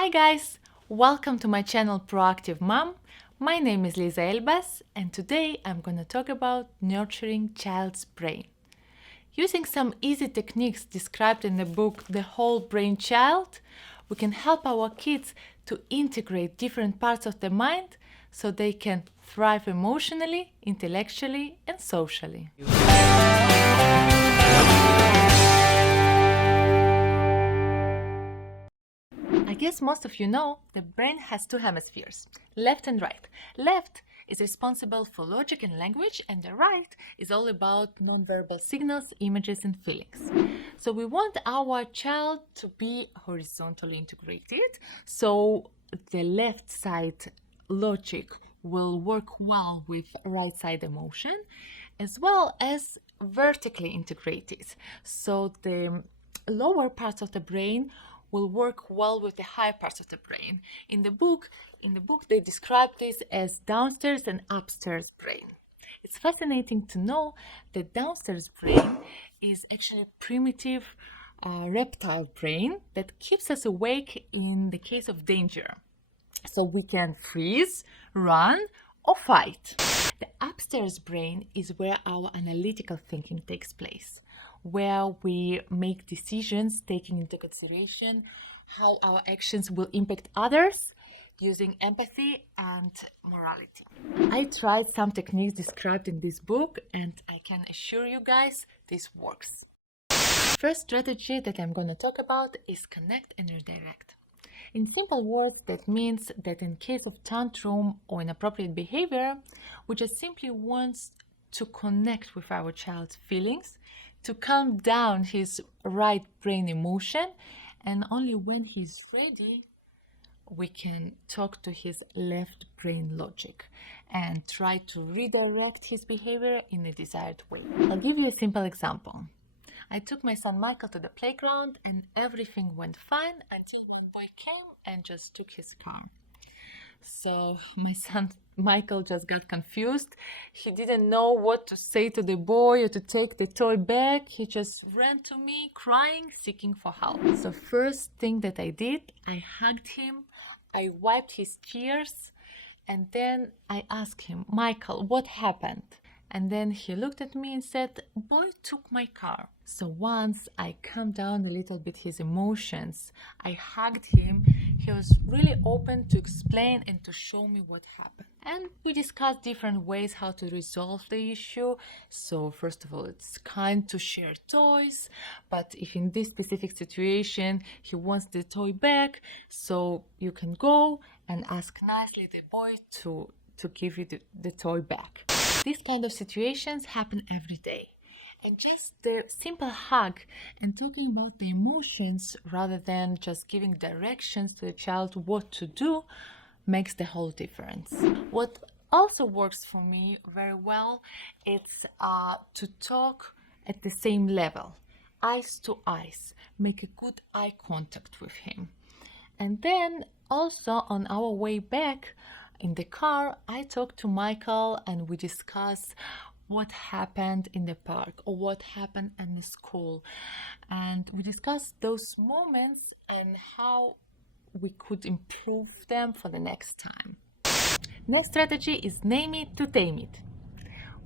Hi guys! Welcome to my channel Proactive Mom. My name is Lisa Elbas and today I'm gonna talk about nurturing child's brain. Using some easy techniques described in the book The Whole Brain Child, we can help our kids to integrate different parts of the mind so they can thrive emotionally, intellectually and socially. I guess most of you know the brain has two hemispheres, left and right. Left is responsible for logic and language, and the right is all about nonverbal signals, images, and feelings. So we want our child to be horizontally integrated, so the left side logic will work well with right side emotion, as well as vertically integrated. So the lower parts of the brain will work well with the higher parts of the brain. In the book, they describe this as downstairs and upstairs brain. It's fascinating to know that downstairs brain is actually primitive reptile brain that keeps us awake in the case of danger. So we can freeze, run, or fight. The upstairs brain is where our analytical thinking takes place, where we make decisions taking into consideration how our actions will impact others using empathy and morality. I tried some techniques described in this book and I can assure you guys this works. First strategy that I'm going to talk about is connect and redirect. In simple words, that means that in case of tantrum or inappropriate behavior, we just simply want to connect with our child's feelings, to calm down his right brain emotion, and only when he's ready, we can talk to his left brain logic and try to redirect his behavior in a desired way. I'll give you a simple example. I took my son Michael to the playground and everything went fine until one boy came and just took his car. So my son Michael just got confused. He didn't know what to say to the boy or to take the toy back. He just ran to me crying, seeking for help. So first thing that I did, I hugged him, I wiped his tears, and then I asked him, Michael, what happened? And then he looked at me and said, boy took my car. So once I calmed down a little bit his emotions, I hugged him. He was really open to explain and to show me what happened. And we discussed different ways how to resolve the issue. So first of all, it's kind to share toys, but if in this specific situation he wants the toy back, so you can go and ask nicely the boy to give you the toy back. These kind of situations happen every day. And just the simple hug and talking about the emotions rather than just giving directions to the child what to do makes the whole difference. What also works for me very well, it's to talk at the same level, eyes to eyes, make a good eye contact with him. And then also on our way back, in the car, I talked to Michael and we discussed what happened in the park or what happened in the school. And we discussed those moments and how we could improve them for the next time. Next strategy is name it to tame it.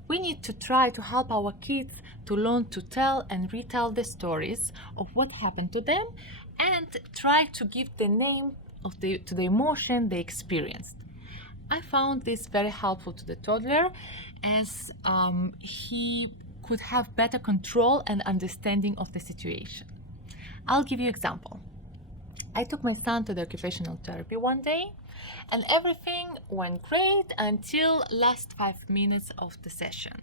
We need to try to help our kids to learn to tell and retell the stories of what happened to them and try to give the name to the emotion they experienced. I found this very helpful to the toddler as he could have better control and understanding of the situation. I'll give you an example. I took my son to the occupational therapy one day and everything went great until last 5 minutes of the session.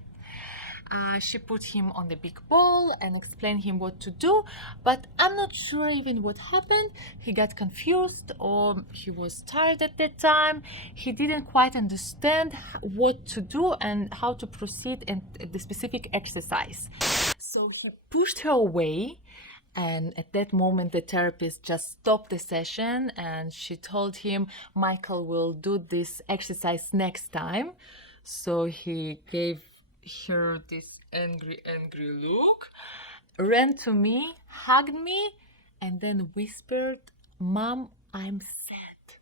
She put him on the big ball and explained him what to do, but I'm not sure even what happened. He got confused or he was tired at that time. He didn't quite understand what to do and how to proceed in the specific exercise. So he pushed her away. And at that moment, the therapist just stopped the session and she told him, Michael will do this exercise next time. So he gave her this angry look, ran to me, hugged me, and then whispered, Mom, I'm sad.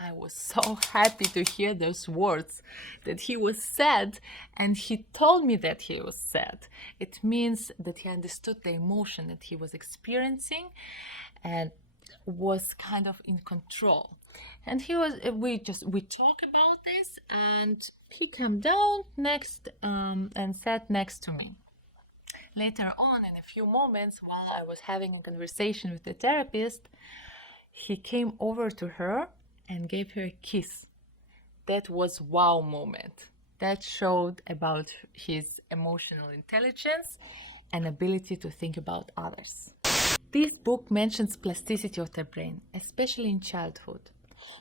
I was so happy to hear those words, that he was sad, and he told me that he was sad. It means that he understood the emotion that he was experiencing and was kind of in control. And we talked about this, and he came down next and sat next to me. Later on, in a few moments, while I was having a conversation with the therapist, he came over to her and gave her a kiss. That was wow moment. That showed about his emotional intelligence and ability to think about others. This book mentions plasticity of the brain, especially in childhood.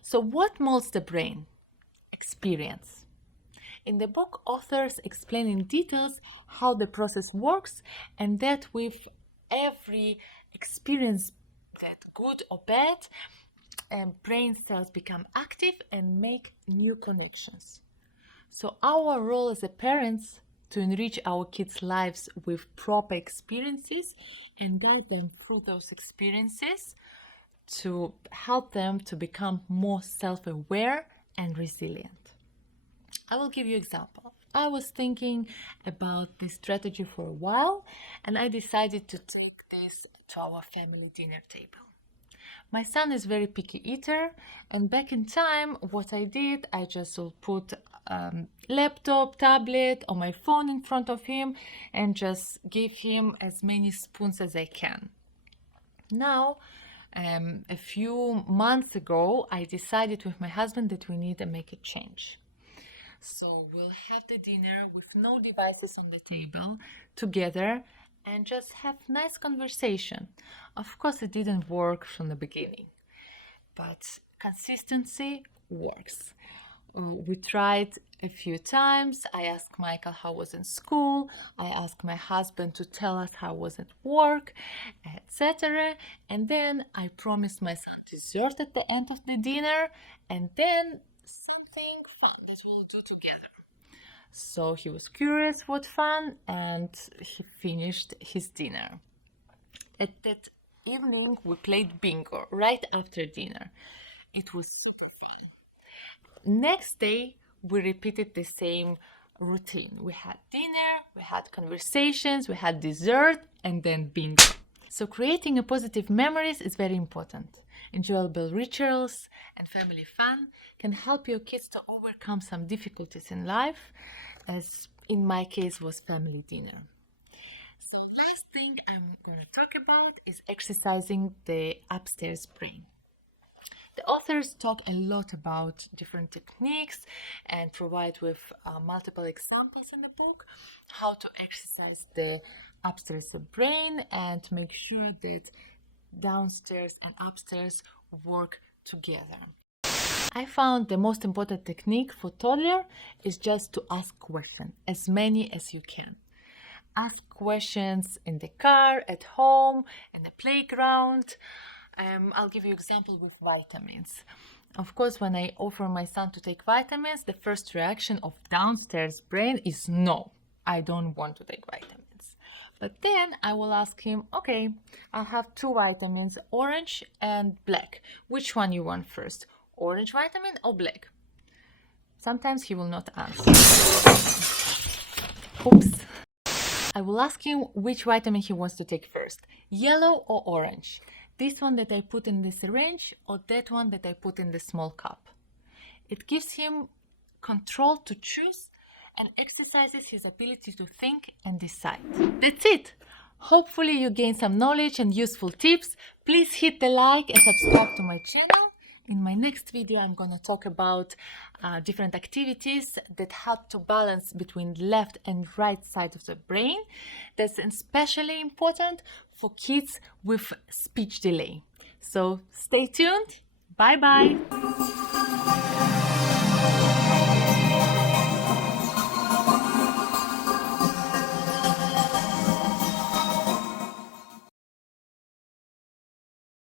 So what molds the brain? Experience. In the book, authors explain in details how the process works, and that with every experience, that good or bad, brain cells become active and make new connections. So our role as a parents to enrich our kids' lives with proper experiences and guide them through those experiences to help them to become more self-aware and resilient. I will give you an example. I was thinking about this strategy for a while, and I decided to take this to our family dinner table. My son is very picky eater, and back in time, what I did, I just will put laptop, tablet, or my phone in front of him and just give him as many spoons as I can. Now, a few months ago, I decided with my husband that we need to make a change. So we'll have the dinner with no devices on the table together and just have nice conversation. Of course, it didn't work from the beginning, but consistency works. We tried a few times. I asked Michael how was in school. I asked my husband to tell us how was at work, etc. And then I promised my son dessert at the end of the dinner, and then something fun that we'll do together. So he was curious what fun, and he finished his dinner. At that evening, we played bingo right after dinner. It was super fun. Next day, we repeated the same routine. We had dinner, we had conversations, we had dessert, and then bingo. So creating a positive memories is very important. Enjoyable rituals and family fun can help your kids to overcome some difficulties in life, as in my case was family dinner. So last thing I'm going to talk about is exercising the upstairs brain. The authors talk a lot about different techniques and provide with multiple examples in the book how to exercise the upstairs brain and make sure that downstairs and upstairs work together. I found the most important technique for toddler is just to ask questions, as many as you can. Ask questions in the car, at home, in the playground. I'll give you an example with vitamins. Of course, when I offer my son to take vitamins, the first reaction of downstairs brain is no, I don't want to take vitamins. But then I will ask him, okay, I have 2 vitamins, orange and black. Which one you want first? Orange vitamin or black? Sometimes he will not answer. Oops. I will ask him which vitamin he wants to take first, yellow or orange. This one that I put in the syringe or that one that I put in the small cup. It gives him control to choose and exercises his ability to think and decide. That's it. Hopefully you gain some knowledge and useful tips. Please hit the like and subscribe to my channel. In my next video, I'm going to talk about different activities that help to balance between left and right side of the brain. That's especially important for kids with speech delay. So stay tuned. Bye-bye.